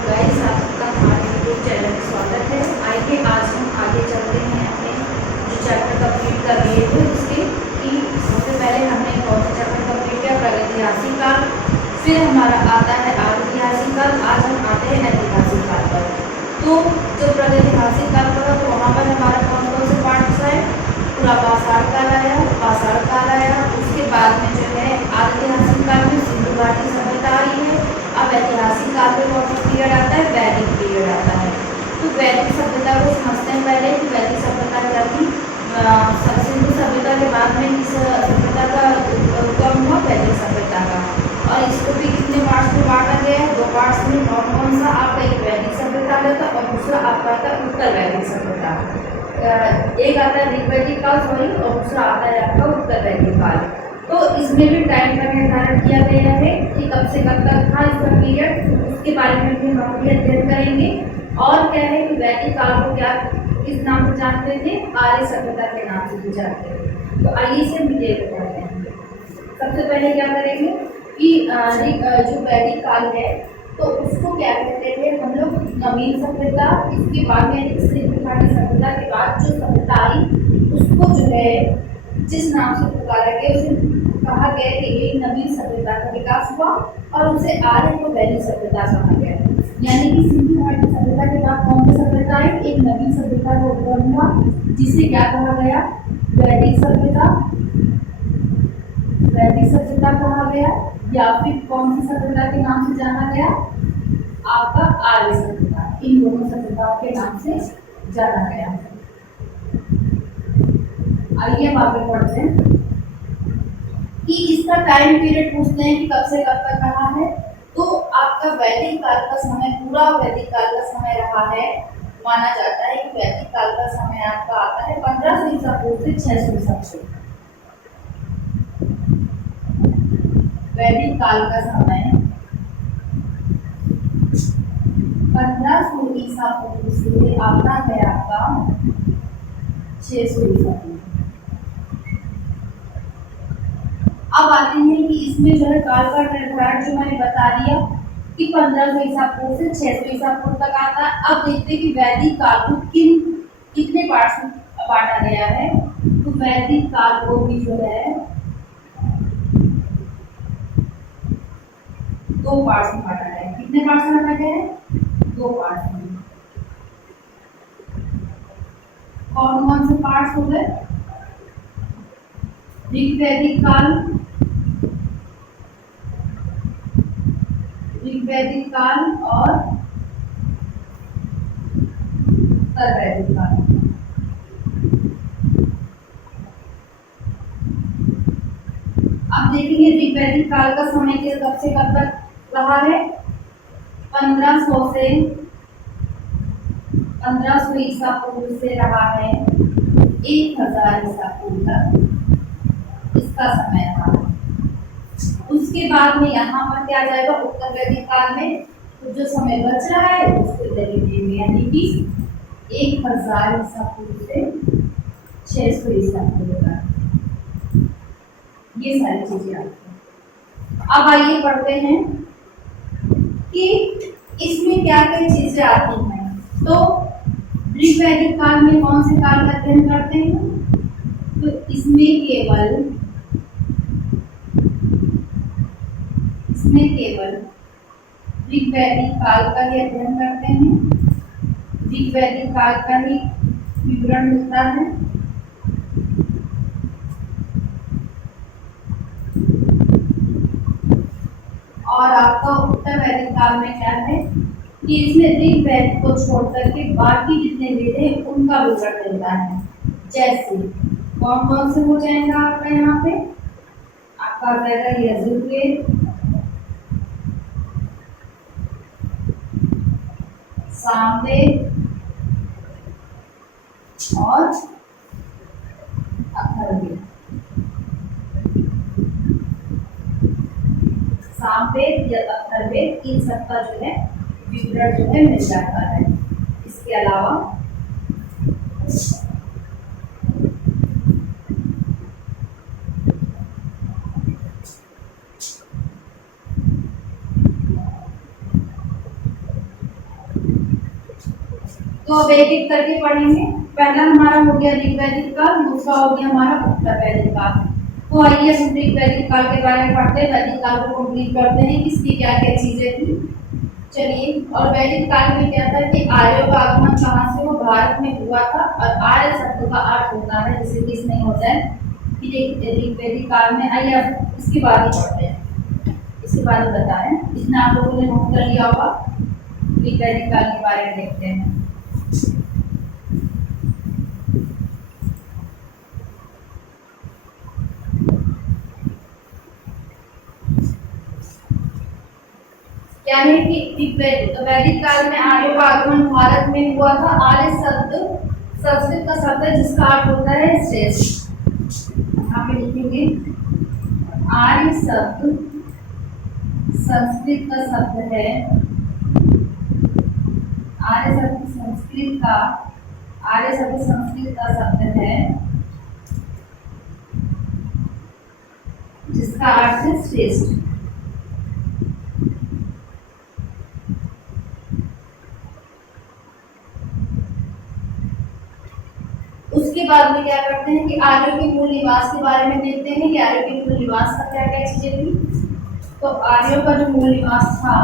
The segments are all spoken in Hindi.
गाइस, आपका हमारे यूट्यूब चैनल में स्वागत है। आइए आज हम आगे चलते हैं अपने जो चैप्टर कंप्लीट कर लिए थे उसके कि सबसे पहले हमने कौन सा चैप्टर कंप्लीट किया, प्रागैतिहासिक काल। फिर हमारा आता है आदिऐतिहासिक काल। आज हम आते हैं ऐतिहासिक काल पर। तो जो प्रागैतिहासिक काल पर तो वहाँ पर हमारा कौन कौन से पार्ट्स है, पूरा पाषाण काल आया। उसके बाद में जो है आदिऐतिहासिक काल में सिंधु घाटी सभ्यता आई है। अब ऐतिहासिक काल में कौन सा पीरियड आता है, वैदिक पीरियड आता है। तो वैदिक सभ्यता को समझते हैं पहले कि वैदिक सभ्यता क्या थी। सिंधु सभ्यता के बाद में किस सभ्यता का उद्गम हुआ, वैदिक सभ्यता का। और इसको भी कितने पार्ट्स में बांटा गया है, दो पार्ट्स में। कौन कौन सा, आपका एक वैदिक सभ्यता रहता है और दूसरा आपका आता है उत्तर वैदिक सभ्यता। एक आता है ऋग वैदिक काल सॉरी, और दूसरा आता है आपका उत्तर वैदिक काल। तो इसमें भी टाइम का निर्धारण किया गया है कि कब से कब तक था इसका पीरियड, उसके बारे में भी हम अभी अध्ययन करेंगे। और क्या है कि वैदिक काल को क्या किस नाम से जानते थे, आर्य सभ्यता के नाम से भी जानते थे। तो आइए से डिटेल बताते हैं। सबसे पहले क्या करेंगे कि जो वैदिक काल है तो उसको क्या कहते थे हम लोग, नवीन सभ्यता। इसके बाद में सिंधु घाटी सभ्यता के बाद जो सभ्यता आई उसको जो है जिस नाम से पुकारा गया उसे कहा गया कि एक नवीन सभ्यता का विकास हुआ और उसे आर्य को वैदिक सभ्यता कहा गया। यानी कि सिंधु घाटी सभ्यता के बाद कौन सी सभ्यता आई, एक नवीन सभ्यता का उद्गम हुआ जिसे क्या कहा गया, वैदिक सभ्यता। वैदिक सभ्यता कहा गया या फिर कौन सी सभ्यता के नाम से जाना गया, आपका आर्य सभ्यता। इन दोनों सभ्यताओं के नाम से जाना गया। आइए हम आगे पढ़ते हैं कि इसका टाइम पीरियड पूछते हैं कि कब से कब तक रहा है। तो आपका वैदिक काल का समय, पूरा वैदिक काल का समय रहा है, माना जाता है कि वैदिक काल का समय आपका आता है 1500 ईसा पूर्व से 600 ईसा पूर्व। वैदिक काल का समय 1500 ईसा पूर्व से आता है आपका 600 ईसा पूर्व। अब आते हैं कि इसमें जो है काल का निर्धारण जो मैंने बता दिया कि 1500 ईसा पूर्व से 600 ईसा पूर्व तक आता है। अब देखते हैं कि वैदिक काल को कितने पार्ट्स में बांटा गया है। तो वैदिक काल को भी जो है दो पार्ट्स में बांटा गया है। कितने पार्ट्स में बांटा गया है, दो पार्ट्स में। कौन कौन से पार्ट्स हो गए, ऋग वैदिक काल, ऋग वैदिक काल और उत्तर वैदिक काल। अब देखेंगे ऋग वैदिक काल का समय के कब से कब तक रहा है, 1500 ईसा पूर्व से रहा है 1000 ईसा पूर्व तक इसका समय रहा है। उसके बाद में यहाँ पर क्या जाएगा, उत्तर वैदिक काल में तो जो समय बच रहा है उसको देंगे, यानी कि 1000 ईसा पूर्व से 600 ईसा पूर्व तक। ये सारी चीजें आती हैं। अब आइए पढ़ते हैं कि इसमें क्या क्या चीजें आती हैं। तो ऋग वैदिक काल में कौन से काल का अध्ययन करते हैं, तो इसमें केवल ऋग वैदिक काल का ही अध्ययन करते हैं। ऋग वैदिक काल का ही विवरण मिलता है। और आपका उत्तर वैदिक काल में क्या है कि इसमें ऋग वेद को छोड़ करके बाकी जितने वेद हैं उनका विवरण मिलता है। जैसे कौन कौन से हो जाएगा आपका, यहाँ पे आपका आ जाएगा यजुर्वेद, सामवेद और अथर्ववेद। सामवेद या अथर्ववेद, इन सबका जो है विवरण जो है मिल जाता है। इसके अलावा तो अब एक एक करके पढ़ेंगे। पहला हमारा हो गया ऋग्वैदिक काल, दूसरा हो गया हमारा उत्तर वैदिक काल। तो आइए हम ऋग्वैदिक काल के बारे में पढ़ते हैं, वैदिक काल को कंप्लीट करते हैं, किसकी क्या क्या चीजें थी। चलिए, और वैदिक काल में क्या था कि आर्यों का आगमन कहाँ से, वो भारत में हुआ था। और आर्य शब्द का अर्थ होता है, जैसे कि इसमें होता है कि ऋग्वैदिक काल में, आइए अब इसके बाद ही पढ़ते हैं, इसके बाद ही बताएं। इतना आप लोगों ने नोट कर लिया होगा। ऋग्वैदिक काल के बारे में देखते हैं। क्या है कि वैदिक काल में आर्यों का आगमन भारत में हुआ था। आर्य शब्द संस्कृत का शब्द है जिसका अर्थ होता है श्रेष्ठ। यहाँ पे लिखेंगे आर्य शब्द संस्कृत का शब्द है, आर्य शब्द संस्कृत का, आर्य शब्द संस्कृत का शब्द है जिसका अर्थ है श्रेष्ठ। उसके बाद में क्या करते हैं कि आर्यों के मूल निवास के बारे में देखते हैं कि आर्यों के मूल निवास का क्या क्या चीजें थी। तो आर्यों का जो मूल निवास था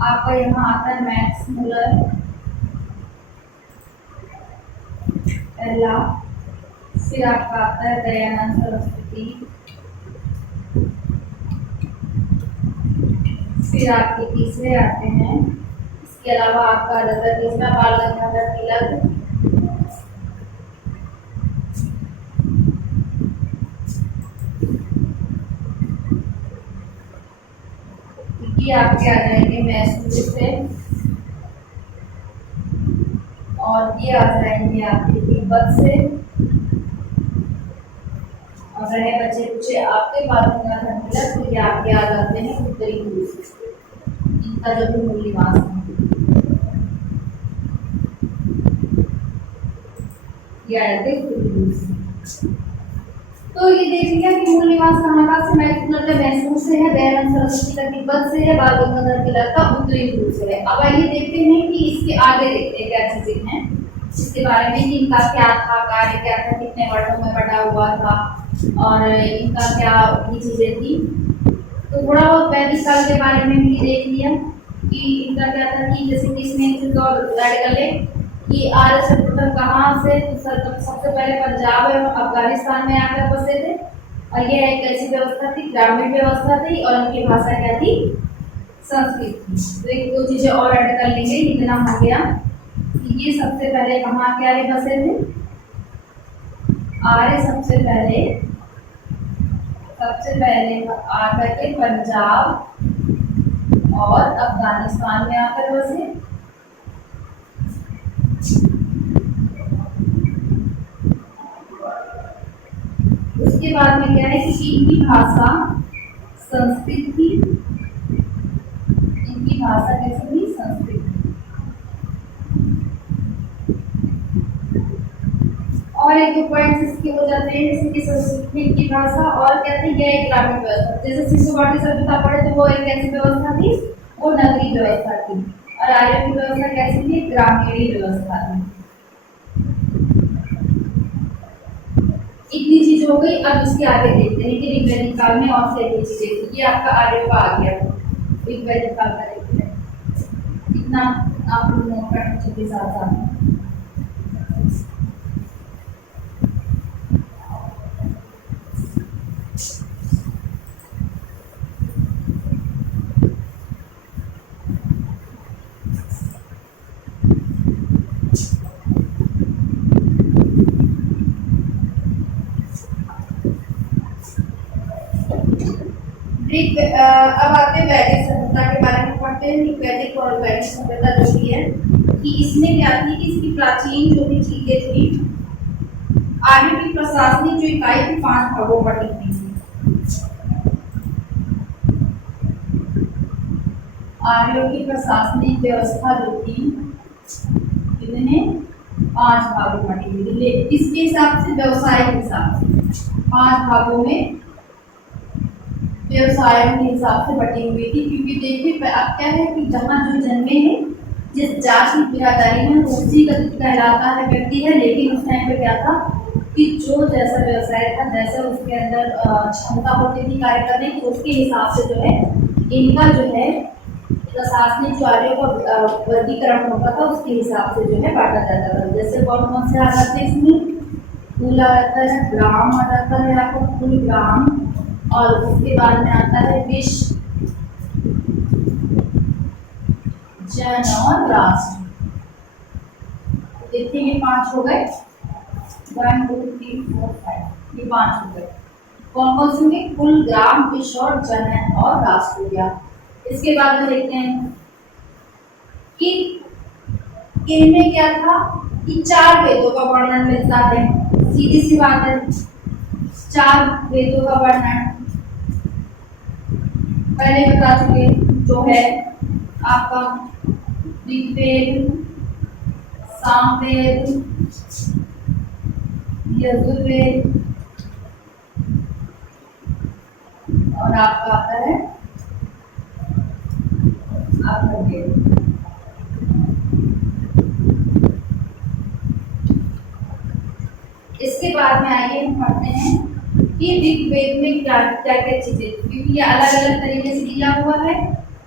आपका यहाँ आता है मैक्स मुलर, पहला, फिर आपका आता है दयानंद सरस्वती, फिर आपके तीसरे आते हैं। इसके अलावा आपका तीसरा बाल गंगाधर तिलक, ये आपके आ जाएंगे मैसूर से, और ये आ जाएंगे आपके तिब्बत से। और रहे बचे कुछ आपके बाल गंगाधर तिलक, तो ये आपके आ जाते हैं उत्तरी रूस, इनका जो भी मूल निवास है ये आए थे उत्तरी रूस। तो ये देख लिया कि मूल निवास कहाँ का से, मैसूर से है, दयानंद सरस्वती का तिब्बत से है, बाल गंगाधर तिलक का उत्तरी रूस से है। अब आइए देखते हैं कि इसके आगे देखते हैं क्या चीजें हैं इसके बारे में, कि इनका क्या था, कार्य क्या था, कितने वर्षों में बटा हुआ था, और इनका क्या ये चीजें थी। तो थोड़ा बहुत वैदिक काल के बारे में भी देख लिया कि इनका क्या था, कि जैसे कि इसमें ऐड कर ले कि आर्य सर्वप्रथम कहाँ से, तो सबसे पहले पंजाब एवं अफगानिस्तान में आकर बसे थे। और ये एक ऐसी व्यवस्था थी, ग्रामीण व्यवस्था थी, और उनकी भाषा क्या थी, संस्कृत थी। तो एक दो चीजें और ऐड कर लेंगे, इतना हो गया कि ये सबसे पहले कहाँ के आर्य बसे थे। आर्य सबसे पहले आकर के पंजाब और अफगानिस्तान में आकर बसे। उसके बाद में क्या है कि इनकी भाषा संस्कृत थी, इनकी भाषा कैसी थी, संस्कृत। और एक दो पॉइंट्स इसके हो जाते हैं, जैसे कि संस्कृत में इनकी भाषा, और कहते हैं यह एक ग्रामीण व्यवस्था, जैसे शिशुवाटी सभ्यता पढ़े तो वो एक कैसी व्यवस्था थी, वो नगरीय व्यवस्था थी। और आर्यों की व्यवस्था कैसी थी, ग्रामीण व्यवस्था थी। इतनी चीज हो गई। अब इसके आगे देखते हैं कि ऋग्वैदिक काल में और क्या चीजें थी। ये आपका आर्यों का आ गया, ऋग्वैदिक काल का देखते हैं। इतना आप लोग नोट करने के साथ साथ अब आते हैं वैदिक सभ्यता के बारे में पढ़ते हैं। वैदिक और वैदिक सभ्यता जो भी है कि इसमें क्या थी कि इसकी प्राचीन जो भी चीजें थी, आर्यों की प्रशासनिक जो इकाई थी 5 भागों पर बटी थी। आर्यों की प्रशासनिक व्यवस्था जो थी कितने 5 भागों में बटी हुई थी। किसके हिसाब से? व्यवसाय के हिसाब से 5 भागों में व्यवसाय के हिसाब से बटी हुई थी। क्योंकि देखिए अब क्या है कि जहाँ जो जन्मे हैं, जिस जाति की बिरादरी में, उसी का कहलाता है व्यक्ति है। लेकिन उस टाइम पे क्या था कि जो जैसा व्यवसाय था, जैसा उसके अंदर क्षमता होती थी कार्य करने की, उसके हिसाब से जो है इनका जो है प्रशासनिक कार्यों का वर्गीकरण होता था, उसके हिसाब से जो है बांटा जाता था। जैसे कौन कौन से आ जाते हैं इसमें? कुल आ जाता है, ग्राम आ जाता है आपको, कुल ग्राम, और उसके बाद में आता है विश्व, जन और राष्ट्र। देखिए ये 5 हो गए, 1 2 3 4 5, ये 5 हो गए। कौन कौन से होंगे? कुल, ग्राम, विश्व और जन और राष्ट्र हो गया। इसके बाद में देखते हैं कि इनमें क्या था कि 4 वेदों का वर्णन मिलता है। सीधी सी बात है, 4 वेदों का वर्णन पहले बता चुके, जो है आपका ऋग्वेद, सामवेद, यजुर्वेद और आपका आता है अथर्ववेद। इसके बाद में आइए हम पढ़ते हैं कि ऋग्वेद में क्या क्या चीजें, क्योंकि ये अलग अलग तरीके से दिया हुआ है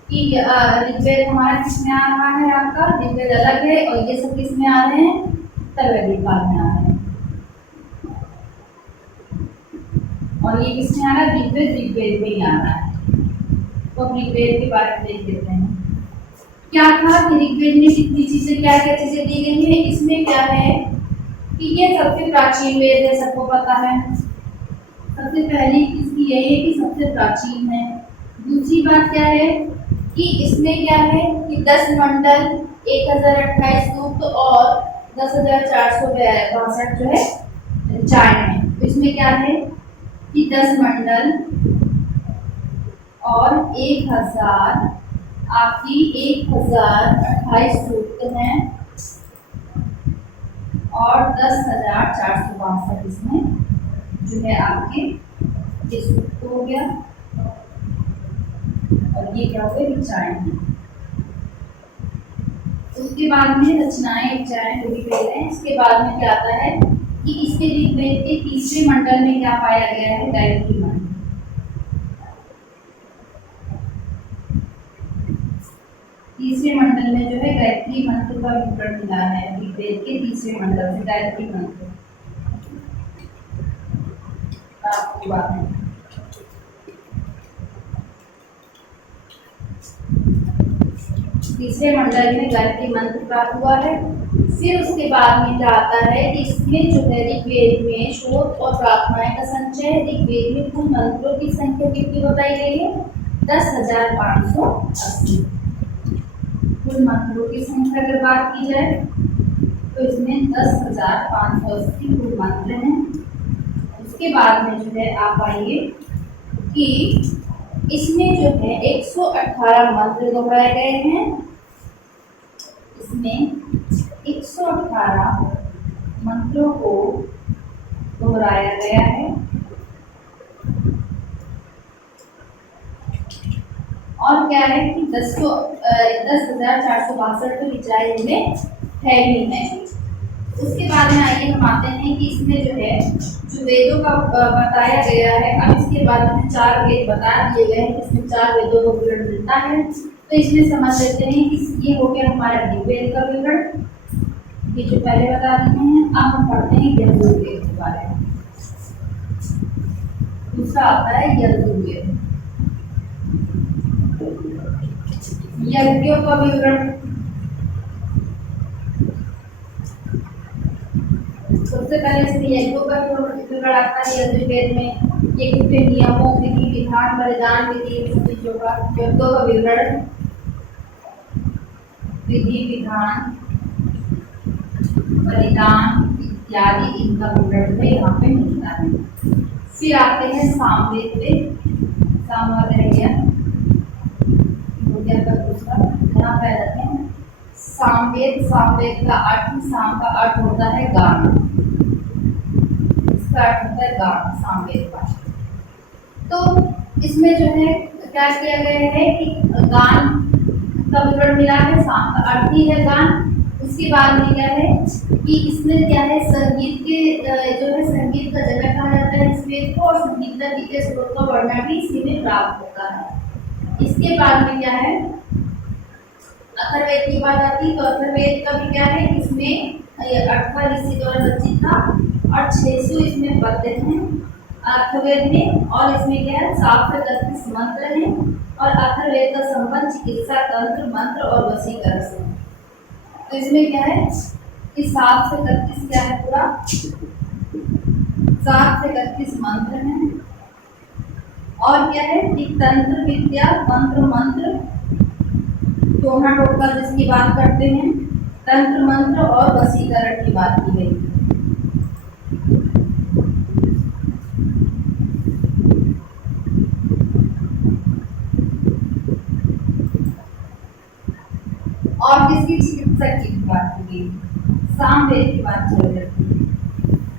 कि ऋग्वेद हमारा किसमें आ रहा है, आपका ऋग्वेद अलग है और ये सब किसमें आ रहे हैं? अथर्ववेद काल में आ रहे हैं। और ये किसमें आ रहा है? ऋग्वेद में ही आ रहा है। तो हम ऋग्वेद के बारे में देख लेते हैं। क्या था कि ऋग्वेद में कितनी चीजें, क्या क्या चीजें दी गई है? इसमें क्या है कि ये सबसे प्राचीन वेद है, सबको पता है। सबसे पहली इसकी यही है कि सबसे प्राचीन है। दूसरी बात क्या है कि इसमें क्या है कि 10 मंडल, 1028 सूक्त और 10,462 जो है चरण है। तो इसमें क्या है कि 10 मंडल और 1000 आपकी 1028 सूक्त हैं और 10,462 इसमें जो है आपके ये सूक्त हो गया और ये क्या हो गए? रचनाएं हैं। उसके बाद में रचनाएं, रचनाएं ऋग्वेद है। इसके बाद में क्या आता है कि इसके ऋग्वेद के तीसरे मंडल में क्या पाया गया है? गायत्री मंत्र। तीसरे मंडल में जो है गायत्री मंत्र का विवरण मिला है। ऋग्वेद के तीसरे मंडल से गायत्री मंत्र प्राप्त हुआ है। तीसरे मंडल में गायत्री मंत्र प्राप्त हुआ है। फिर उसके बाद में क्या आता है कि इसमें जो है ऋग्वेद में श्लोक और प्रार्थनाएं का संचय। ऋग्वेद में कुल मंत्रों की संख्या कितनी बताई गई है? 10,580। कुल मंत्रों की संख्या अगर बात की जाए तो इसमें 10,580 कुल मंत्र हैं। उसके बाद में जो है आप आइए कि इसमें जो है 118 मंत्र दोहराए गए हैं। इसमें 118 मंत्रों को दोहराया गया है और क्या है कि 10,462 तो विचार इनमें है ही है। उसके बाद में आइए हम आते हैं कि इसमें जो है जो वेदों का बताया गया है। अब इसके बाद में 4 वेद बता दिए गए हैं, इसमें 4 वेदों का विवरण मिलता है। तो इसमें समझ लेते हैं कि ये हो गया हमारा ऋग्वेद का विवरण, ये जो पहले बता दिए हैं। अब हम पढ़ते हैं यजुर्वेद के बारे में। दूसरा आता है यजुर्वेद, यज्ञों का विवरण। सबसे पहले इसमें यज्ञों का विवरण आता है यजुर्वेद में। यज्ञ के नियमों, विधि विधान, बलिदान विधि, यज्ञों का विवरण, विधि विधान, बलिदान इत्यादि इनका विवरण में यहाँ पे मिलता है। फिर आते हैं सामवेद पे। सामवेद रह गया का दूसरा, यहाँ पे रहते हैं सामवेद, सामवेद का अर्थ, साम का अर्थ होता है गान, इसका अर्थ होता है गान, सामवेद भाषा। तो इसमें जो है क्या किया गया है कि गान का विवरण मिला है, साम का अर्थ ही है गान। उसके बाद में क्या है कि इसमें क्या है संगीत के जो है संगीत का जगह कहा जाता है इस वेद को, और संगीत का द्वितीय स्रोत का वर्णन भी इसी में प्राप्त होता है। इसके बाद में क्या है अथर्ववेद की बात आती है। तो अथर्ववेद का भी क्या है, इसमें 18 ऋषि द्वारा रचित था और 600 इसमें पद्य हैं अथर्ववेद में, और इसमें क्या है 731 मंत्र हैं, और अथर्ववेद का संबंध चिकित्सा तंत्र, मंत्र और वशीकरण से। तो इसमें क्या है कि 731 क्या है पूरा 731 मंत्र हैं, और क्या है कि तंत्र विद्या, तंत्र मंत्र, टोना टोटका जिसकी बात करते हैं, तंत्र मंत्र और वशीकरण की बात की गई। और किसकी चिकित्सक की बात की गई, सामवेद की बात चल रही है।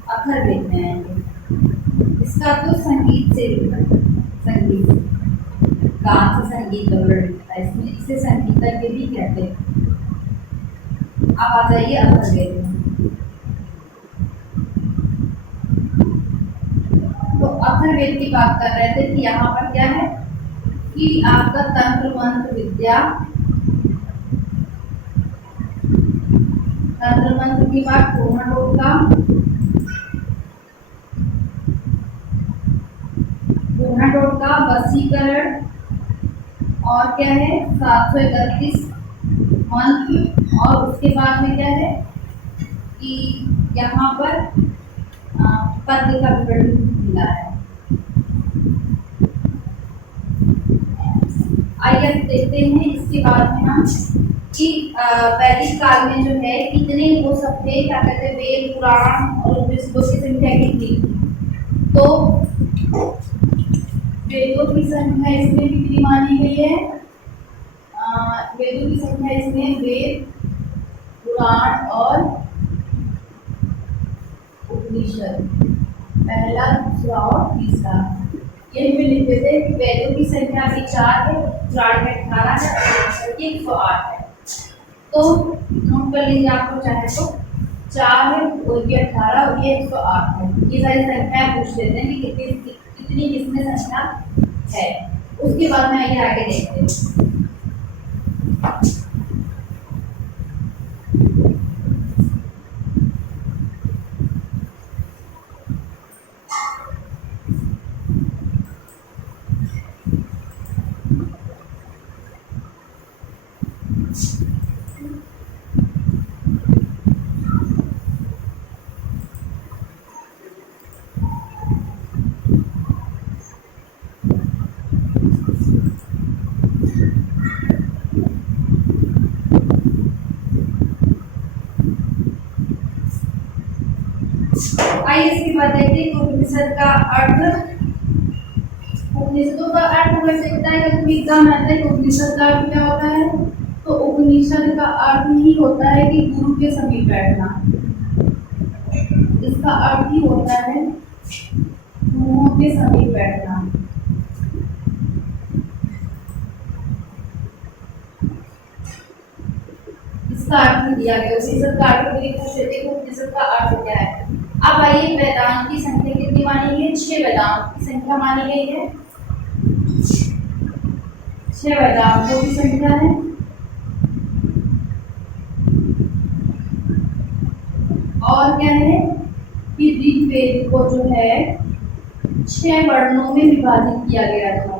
अथर्ववेद में आएंगे, इसका तो संगीत से संगीत गान से संगीत का विवरण मिलता है, इसमें इसे संगीतज्ञ भी कहते हैं। आप आ जाइए अथर्ववेद में। तो अथर्ववेद की बात कर रहे थे कि यहाँ पर क्या है कि आपका तंत्र मंत्र विद्या, तंत्र मंत्र की बात टोना टोटका, टोना टोटका, वशीकरण, और क्या है 731 मंत्र, और उसके बाद में क्या है कि यहाँ पर पद्य का विवरण मिला है। आइए देखते हैं इसके बाद में हम कि वैदिक काल में जो है कितने वो सब थे, क्या कहते हैं वेद, पुराण और उपनिषदों की संख्या कितनी थी। तो वेदों की संख्या इसमें कितनी मानी गई है, वेदों की संख्या इसमें वेद, पुराण और उपनिषद, पहला, दूसरा और तीसरा, ये भी लिखते थे कि वेदों की संख्या भी 4 है, पुराण में 18 है और उपनिषद की 108 है। तो नोट कर लीजिए आपको चाहे तो 4 है और ये 18 और ये 108 है। ये सारी संख्याएं पूछ लेते हैं कि कितनी किसमें संख्या है। उसके बाद में आइए आगे देखते हैं। आइए इसके बाद देखते हैं उपनिषद का अर्थ। उपनिषदों का अर्थ हो सकता है कि एग्जाम आता है कि उपनिषद का अर्थ क्या होता है। तो उपनिषद का अर्थ ही होता है कि गुरु के समीप बैठना, इसका अर्थ ही होता है गुरुओं के समीप बैठना। इसका अर्थ दिया गया, उपनिषद का अर्थ उपनिषद का अर्थ क्या है। अब आइए वेदांत की संख्या कितनी मानी गई है, 6 वेदांत की संख्या मानी गई है, 6 वेदांतों की संख्या है। और क्या है कि ऋग्वेद को जो है 6 वर्णों में विभाजित किया गया था।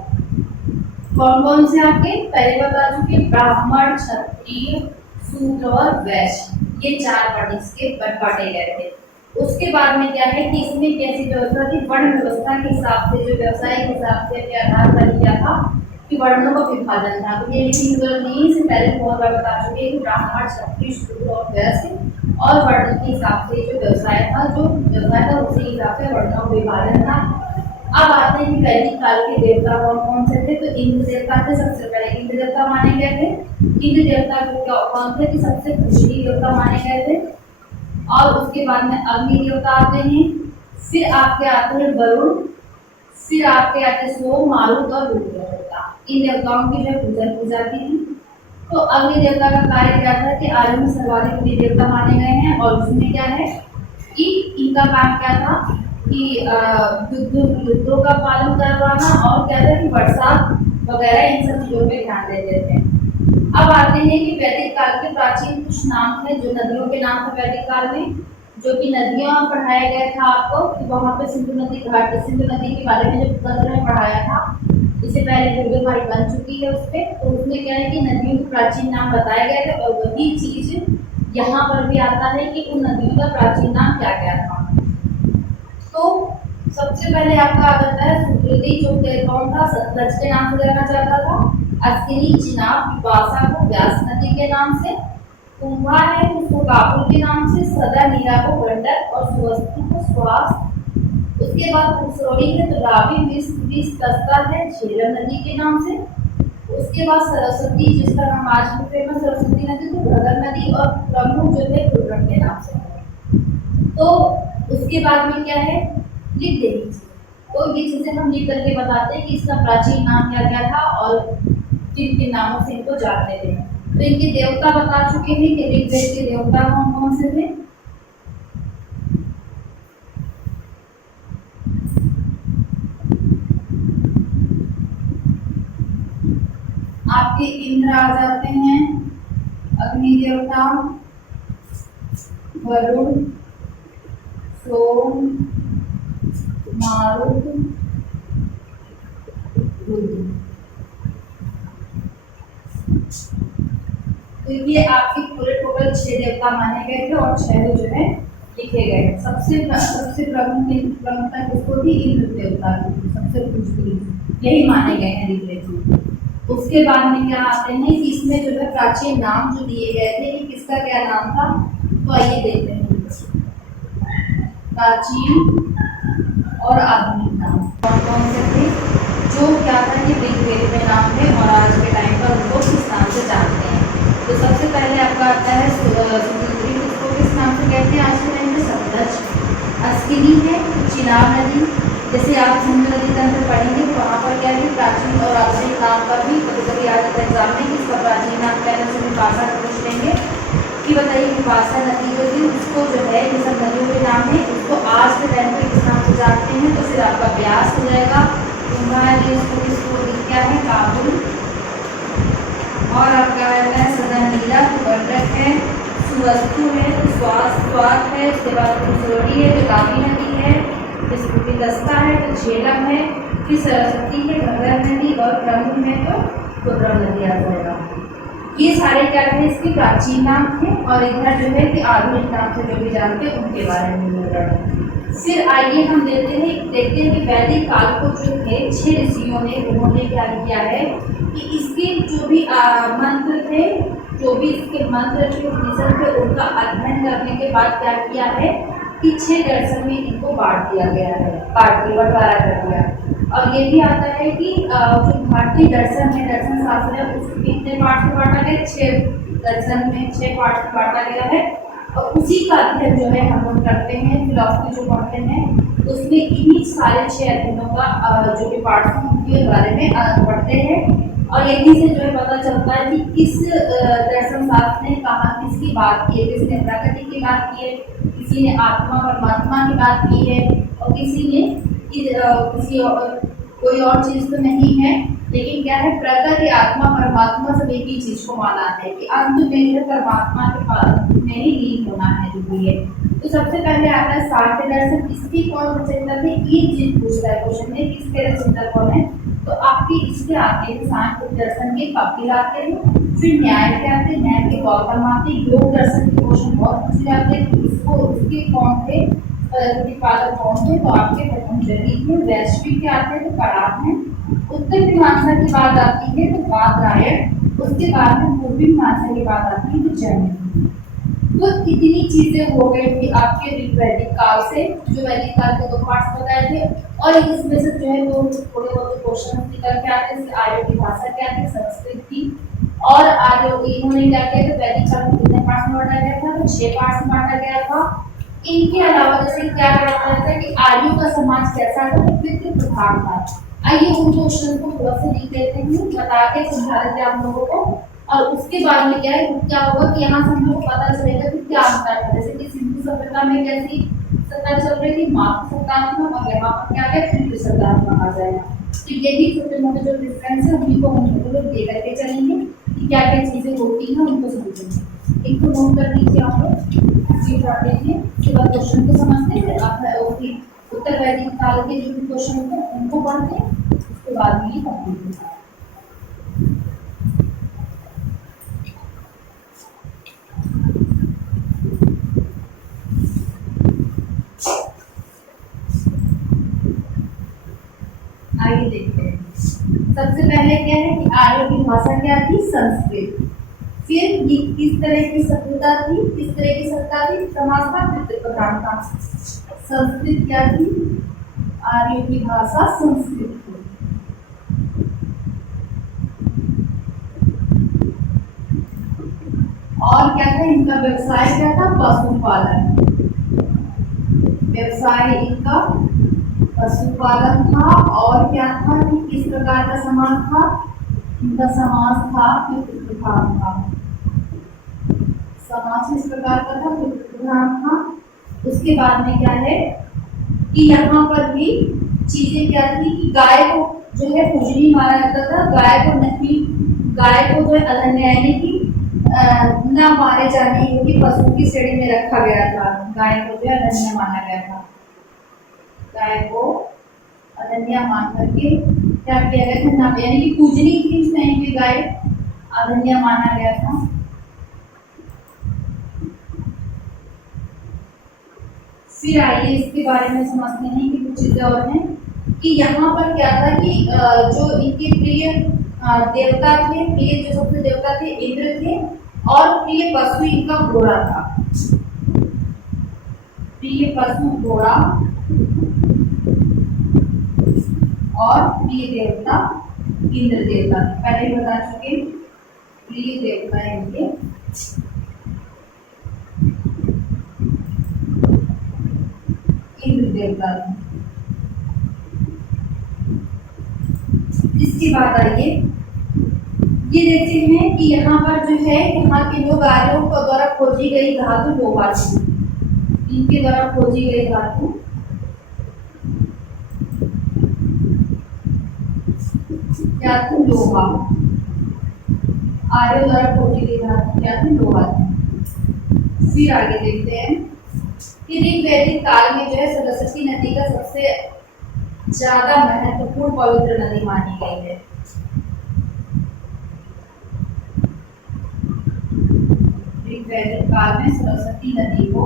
कौन कौन से आपके पहले बता चुके, ब्राह्मण, क्षत्रिय, शूद्र और वैश्य, ये 4 वर्ण इसके बांटे गए थे। उसके बाद में क्या है कि इसमें कैसी व्यवस्था थी, वर्ण व्यवस्था के हिसाब से, जो व्यवसायिक हिसाब से के आधार पर किया था कि वर्णों का विभाजन था। तो ये लिखने की जरूरत नहीं, से पहले बहुत बार बता चुके हैं कि ब्राह्मण, क्षत्रिय, शूद्र और वैश्य, और वर्ण के हिसाब से जो व्यवसाय था, उसी हिसाब से वर्णों का विभाजन था। अब आते हैं कि वैदिक काल के देवता कौन कौन से थे। तो इंद्र देवता थे, सबसे पहले इंद्र देवता माने गए थे। इंद्र देवता कौन थे कि सबसे पूजनीय देवता माने गए थे। और उसके बाद में अग्नि देवता आते हैं, फिर आपके आते हैं वरुण, फिर आपके आते हैं सोम, मारुत और रुद्र देवता। इन देवताओं की जो पूजा की जाती है। तो अग्नि देवता का कार्य क्या था कि आर्य में सर्वाधिक प्रिय देवता माने गए हैं, और उसमें क्या है कि इनका काम क्या था कि युद्धों का पालन करवाना, और क्या था कि बरसात वगैरह इन सब चीजों पे ध्यान देते थे। अब आते हैं कि वैदिक काल के प्राचीन कुछ नाम थे, जो नदियों के नाम थे वैदिक काल में, जो कि नदियां पढ़ाया गया था आपको कि वहां पे सिंधु नदी घाट, सिंधु नदी के बारे में जब तंत्र में पढ़ाया था, इससे पहले वीडियो हमारी बन चुकी है उस पर। तो उसमें क्या है कि नदियों के प्राचीन नाम बताए गए थे, और वही चीज यहाँ पर भी आता है कि उन नदियों का प्राचीन नाम क्या क्या था। तो सबसे पहले आपका आ जाता है सुकृति, जो कौन था, सतलज के नाम से जाना जाता था। अश्विनी, चिनाब, विपाशा को व्यास नदी के नाम से, कुंभा है उसको काबुल के नाम से, सदा, नीरा को गंडक, और सुवस्तु को सुहास। उसके बाद कुसरोड़ी है तो रावी, विस्तस्ता है झेलम नदी के नाम से। उसके बाद सरस्वती, जिसका नाम आज भी फेमस सरस्वती नदी, तो घगर नदी, और प्रमुख जो है कुर्रम के नाम से। तो उसके बाद में क्या है, लिख देनी चाहिए। तो ये चीजें हम लिख करके बताते हैं कि इसका प्राचीन नाम क्या क्या था और किन किन नामों से इनको जान लेते हैं। तो इनके देवता बता चुके हैं कि ऋग्वेद के देवता कौन कौन से थे। आपके इंद्र आ जाते हैं, अग्नि देवता, वरुण, सोम, मारुत, रुद्र। तो ये आपके पूरे टोटल 6 देवता माने गए थे, और 6 जो है लिखे गए। सबसे प्रमुखता किसको थी, इंद्र देवता की, सबसे पूजनीय यही माने गए हैं ऋग्वेद में। उसके बाद में क्या आते हैं कि इसमें जो है प्राचीन नाम जो दिए गए थे कि किसका क्या नाम था। तो आइए देखते हैं प्राचीन और आधुनिक नाम कौन कौन से थे, जो क्या था कि ऋग्वेद में नाम थे और आज के टाइम पर उनको किस नाम से जानते हैं। तो सबसे पहले आपका आता है सुकृति, उसको किस नाम से कहते हैं आज के टाइम में, सतलज। अश्विनी है चिनाब नदी, जैसे आप सिंधु नदी तंत्र पढ़ेंगे तो वहाँ पर क्या है प्राचीन और आधुनिक नाम का भी कभी कभी आ जाता है एग्जाम में कि इसका प्राचीन नाम क्या है। जैसे विपाशा पूछ लेंगे कि बताइए विपाशा नदी जो थी उसको जो है ये सब नदियों के नाम है, उसको आज के टाइम पे किस नाम से जानते हैं। तो फिर आपका व्यास हो जाएगा, कुंभा नदी उसको किसको क्या है, काबुल, और आपका रहता है सदा, नीला, गंडक है, सुवस्तु है, स्वाद है, उसके बाद कुसरोड़ी है जो रावी नदी है, दस्ता है तो झेलम है, फिर सरस्वती है, घगर नदी, और प्रमुख है तो कुर्रम नदी आ जाएगा। ये सारे क्या थे, इसके प्राचीन नाम थे, और इधर जो है कि आधुनिक नाम से जो भी जानते हैं उनके बारे में बोल रहा है। फिर आइए हम देखते हैं कि वैदिक काल को जो थे 6 ऋषियों ने, उन्होंने क्या किया है कि इसके जो भी मंत्र थे, जो भी इसके मंत्र थे, उपनिषद थे, उनका अध्ययन करने के बाद क्या किया है कि 6 दर्शन में इनको बांट दिया गया है, बंटवारा कर दिया। और ये भी आता है कि जो भारतीय दर्शन है, दर्शन शास्त्र है, उसको कितने पार्ट में बांटा गया, 6 दर्शन में 6 पार्ट में बांटा गया है। और उसी का अध्ययन जो है हम लोग करते हैं, फिलॉसफी जो पढ़ते हैं उसमें इन्हीं सारे 6 अध्ययनों का जो भी पार्ट है उनके बारे में पढ़ते हैं। और यहीं से जो है पता चलता है कि किस दर्शन शास्त्र ने कहा किसकी बात की है, किसने प्रकृति की बात की है, किसी ने आत्मा परमात्मा की बात की है, और किसी ने किसी और कोई और चीज़ तो नहीं है, लेकिन क्या है प्रकृति, आत्मा, परमात्मा सब एक ही चीज़ को माना है कि अंत में जो परमात्मा के पास में ही लीन होना है जो भी है। तो सबसे पहले आता है सांख्य दर्शन, इसकी कौन रचयिता थे, ये चीज पूछता है क्वेश्चन में, किसके रचयिता कौन है। तो आपके इसके आते हैं सांख्य दर्शन के कपिल आते हैं, फिर न्याय के आते हैं, न्याय के गौतम आते हैं, योग दर्शन के क्वेश्चन बहुत पूछे जाते हैं, इसको उसके कौन थे, प्रतिपादक कौन थे, तो आपके पतंजलि थे। वैश्विक के आते हैं तो कणाद हैं, उत्तर मीमांसा की बात आती है तो बादरायण, उसके बाद में पूर्वी मीमांसा की बात आती है तो जैन। तो इतनी चीजें हो गई थी आपके वैदिक काल से, जो वैदिक काल के 2 पार्ट्स बताए थे, और इसमें से जो है वो थोड़े बहुत क्वेश्चन निकल के आते हैं। आर्य की भाषा क्या थी, संस्कृत थी, और आज इन्होंने क्या किया, तो वैदिक काल में कितने पार्ट्स में बांटा गया था, तो 6 पार्ट्स में बांटा गया था। इनके अलावा जैसे क्या कहता है कि आर्यों का समाज कैसा था, पितृ प्रधान था। आइए उन क्वेश्चन को थोड़ा सा लिख लेते हैं, बता के समझा देते हैं आप लोगों को। और उसके बाद में क्या है, क्या होगा कि यहाँ से हम लोग को पता चलेगा कि क्या अंतर है। जैसे कि सिंधु सभ्यता में कैसी सत्ता चल रही थी, मातृ सत्तात्मक, और यहाँ पर क्या है, पितृ सत्तात्मक आ जाएगा। तो यही छोटे मोटे जो डिफरेंस है उन्हीं को हम लोग दे करके चलेंगे कि क्या क्या चीजें होती हैं, उनको समझेंगे। इनको नोट कर लीजिए आप लोग, सीट रख लीजिए, उसके बाद क्वेश्चन को समझते हैं, फिर आप उत्तर वैदिक काल के जो भी क्वेश्चन होते हैं उनको पढ़ते हैं, उसके बाद में ये कंप्लीट होता है। आगे देखते हैं। सबसे पहले क्या है कि आर्यों की भाषा क्या थी, संस्कृत। फिर ये किस तरह की सभ्यता थी, किस तरह की सत्ता थी, समाज था, पितृ प्रधान था। संस्कृत क्या थी, आर्यों की भाषा संस्कृत थी। और क्या था, इनका व्यवसाय क्या था, पशुपालन। व्यवसाय इनका पशुपालन था। और क्या था कि किस प्रकार का समाज था, इनका समाज था पितृ प्रधान था। समाज किस प्रकार का था, पितृ प्रधान था। उसके बाद में क्या है कि यहाँ पर भी चीजें क्या थी कि गाय को जो है पूजनीय माना जाता था। गाय को नहीं, गाय को जो है अनन्य यानी कि न मारे जाने योग्य पशु की श्रेणी में रखा गया था। गाय को जो है अनन्य माना गया था। गाय को अनन्य मान करके क्या किया गया था, ना यानी कि पूजनीय थी उस टाइम पे गाय, अनन्य माना गया था। फिर आइए इसके बारे में समझते हैं कि कुछ चीजें और हैं कि यहाँ पर क्या था कि जो इनके प्रिय देवता थे, प्रिय जो सबसे देवता थे इंद्र थे, और प्रिय पशु इनका घोड़ा था। प्रिय पशु घोड़ा और प्रिय देवता इंद्र देवता। पहले बता चुके, प्रिय देवता इनके इंद्र देवता। इसके बाद आइए ये देखते हैं कि यहाँ पर जो है, यहाँ के लोग आर्यों के द्वारा खोजी गई धातु लोहा थी। इनके द्वारा खोजी गई धातु क्या थी, लोहा। आर्यों द्वारा खोजी गई धातु क्या थी, लोहा थी। फिर आगे देखते हैं कि ऋग्वैदिक काल में जो है सरस्वती नदी का सबसे ज्यादा महत्वपूर्ण पवित्र नदी मानी गई है। ऋग्वैदिक काल में सरस्वती नदी को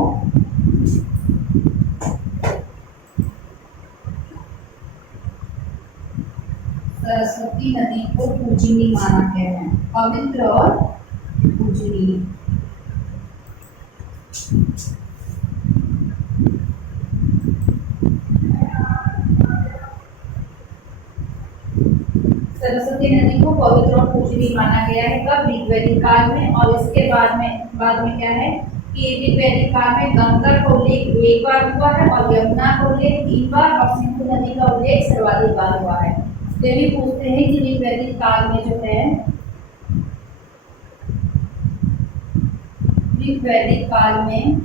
पूजनीय माना गया है, पवित्र और पूजनीय। सरस्वती नदी को पवित्र और पूजनीय माना गया है कब, ऋग्वैदिक काल में। और इसके बाद में क्या है कि ऋग्वैदिक काल में गंगा का उल्लेख एक बार हुआ है, और यमुना का उल्लेख 3 बार, और सिंधु नदी का उल्लेख सर्वाधिक बार हुआ है। ये भी पूछते हैं कि ऋग्वैदिक काल में जो है, ऋग्वैदिक काल में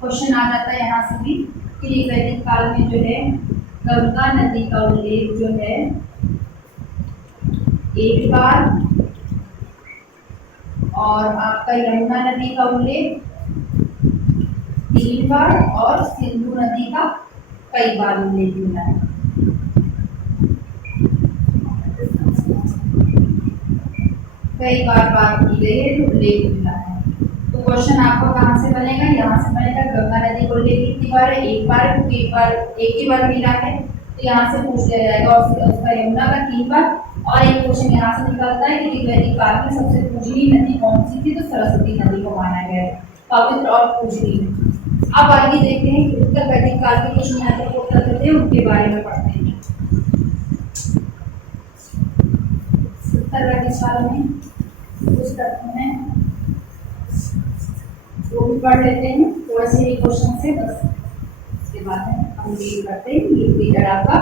क्वेश्चन आ जाता है यहाँ से भी कि ऋग्वैदिक काल में जो है गंगा नदी का उल्लेख जो है 1 बार, और आपका यमुना नदी का उल्लेख 3 बार, और सिंधु नदी का कई बार उल्लेख मिला है। कई बार बात की गई है तो उल्लेख मिला है। तो क्वेश्चन आपको कहाँ से बनेगा, यहाँ से बनेगा। गंगा नदी को उल्लेख कितनी बार है, 1 बार, क्योंकि एक ही बार मिला है, तो यहाँ से पूछ लिया जाएगा। और उसका यमुना का 3 बार। और एक क्वेश्चन यहाँ से निकलता है कि ऋग्वैदिक काल में सबसे पूजनीय नदी कौन सी थी, तो सरस्वती नदी को माना गया है पवित्र और पूजनीय। अब आगे देखते हैं कि उत्तर वैदिक काल के कुछ महत्वपूर्ण तथ्य थे, उनके बारे में पढ़ते हैं। उत्तर वैदिक काल में कुछ तत्व हैं वो भी पढ़ लेते हैं, थोड़े से क्वेश्चन से बस उसके बाद हम डील करते हैं। ये पीरियड आपका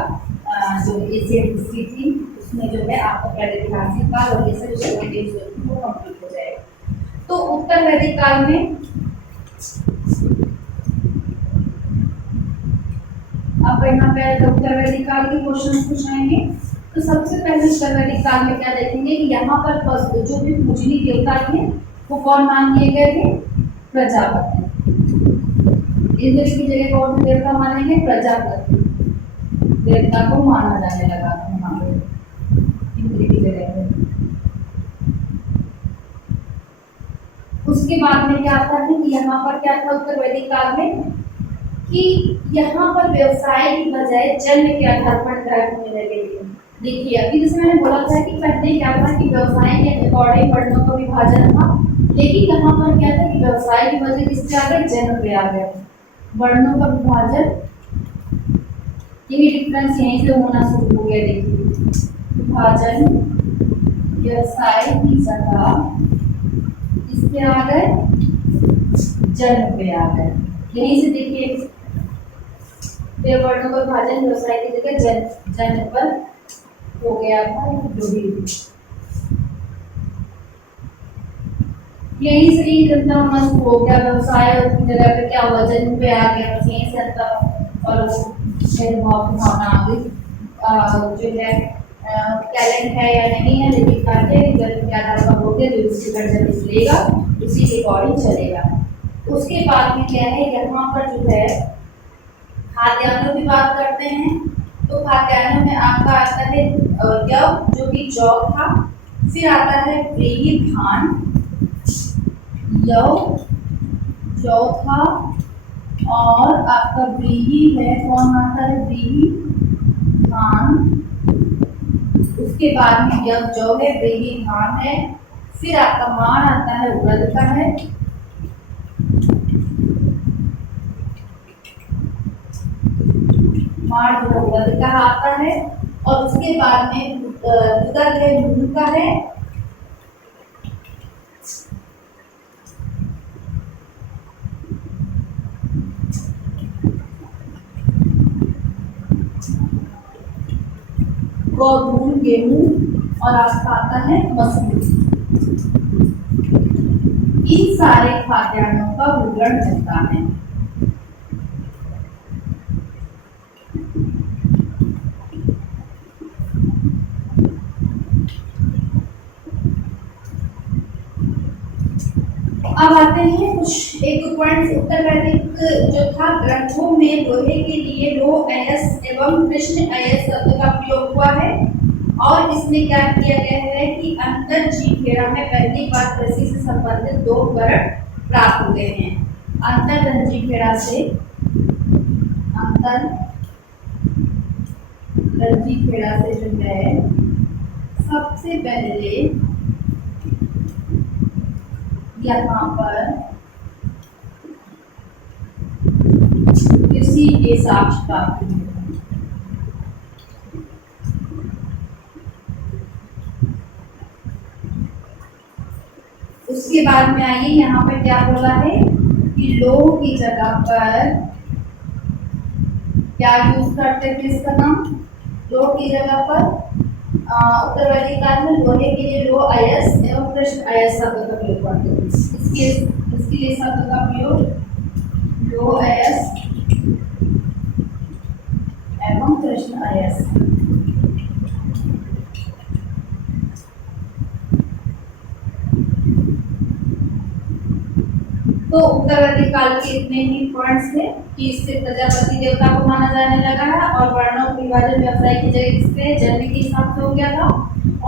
जो एशियन हिस्ट्री थी उसमें जो है आपका प्रागैतिहासिक काल और ये सब जो वो कंप्लीट हो जाएगा। तो उत्तर वैदिक काल में अब यहाँ पे उत्तर वैदिक काल के क्वेश्चन पूछाएंगे। तो सबसे पहले उत्तर वैदिक काल में क्या देखेंगे कि यहाँ पर जो भी पूजनीय देवता थे वो कौन मान लिए गए थे? प्रजापति। इंद्र की जगह कौन सा देवता मानेंगे? प्रजापति देवता को माना जाने लगा था यहाँ पे इंद्र की जगह पे। उसके बाद में क्या आता है कि यहाँ पर क्या था उत्तर वैदिक काल में कि यहाँ पर व्यवसाय की बजाय जन्म के आधार पर ग्रहण होने लगे। देखिए अभी जैसे मैंने बोला था कि पहले क्या था कि व्यवसाय के अकॉर्डिंग वर्णों का विभाजन था, लेकिन यहाँ पर क्या था कि व्यवसाय की वजह किससे आ गए? जन्म पे आ गए। वर्णों का विभाजन यही डिफरेंस यहीं से होना शुरू हो गया। देखिए विभाजन व्यवसाय की जगह किसपे आ गए? जन्म पे आ गए। यहीं से देखिए वर्णों का विभाजन व्यवसाय की जगह जन्म पर हो गया था। यहीं से ही जनता मस्त हो गया, व्यवसाय की जगह पे क्या हुआ? जन्म पे आ गया। बस यहीं से अंतर और भेदभाव की भावना आ गई। जो है टैलेंट है या नहीं है, लेकिन करके जन्म के आधार पर होते जो उसके दर्जन निकलेगा उसी के अकॉर्डिंग चलेगा। उसके बाद में क्या है यहाँ पर जो है खाद्यान्नों की बात करते हैं। तो खाद्यान्नों में आपका आता है यव जो कि जौ था, फिर आता है व्रीहि धान, यव जौ था और आपका व्रीहि है कौन आता है? व्रीहि धान। उसके बाद में यव जौ है, व्रीहि धान है, फिर आपका मान आता है उड़द का है, मार जो उड़द का आता है, और उसके बाद में उड़द है मूंग का है, गोधूम गेहूं और आपका आता है मसूर। इन सारे खाद्यान्नों का विवरण मिलता है। अब आते हैं कुछ एक पॉइंट उत्तर वैदिक जो था ग्रंथों में लोहे के लिए लोह अयस एवं कृष्ण अयस शब्द का प्रयोग हुआ है। और इसमें क्या किया गया है कि अंतर जीखेड़ा में पहली बार कृषि से संबंधित 2 उपकरण प्राप्त हुए हैं। अंतर रंजीखेड़ा से जो है सबसे पहले यहाँ पर किसी के साक्ष्य प्राप्त हुए। उसके बाद में आइए यहाँ पे क्या बोला है कि लोह की जगह पर क्या यूज करते थे इसका नाम? लोह की जगह पर उत्तर वैदिक काल में लोहे के लिए लोह अयस एवं कृष्ण अयस शब्द का प्रयोग करते थे। इसके लिए शब्द का प्रयोग लोह अयस एवं कृष्ण अयस। तो उत्तर वैदिक काल के इतने ही पॉइंट्स थे कि इससे प्रजापति देवता को माना जाने लगा है और वर्णों का विभाजन व्यवसाय की जगह इससे जन्म के हिसाब से हो गया था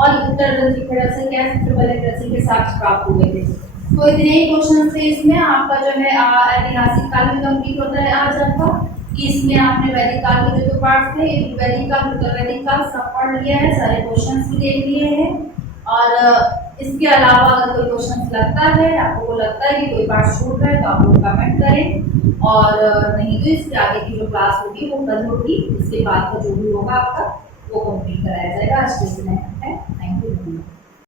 और उत्तर रंजीखेड़ा से क्या सबसे कृषि के साक्ष्य प्राप्त हुए थे। तो इतने ही क्वेश्चन थे इसमें। आपका जो है ऐतिहासिक काल में कंप्लीट होता है आज आपका कि इसमें आपने वैदिक काल के जो पार्ट थे वैदिक काल उत्तर वैदिक काल सब पढ़ लिया है, सारे क्वेश्चन भी देख लिए हैं। और इसके अलावा अगर कोई क्वेश्चन लगता है, आपको लगता है कि कोई पार्ट छूट रहा है तो आप लोग कमेंट करें और नहीं तो इसके आगे की जो क्लास होगी वो कल होगी। इसके बाद का जो भी होगा आपका वो कंप्लीट कराया जाएगा आज के दिन।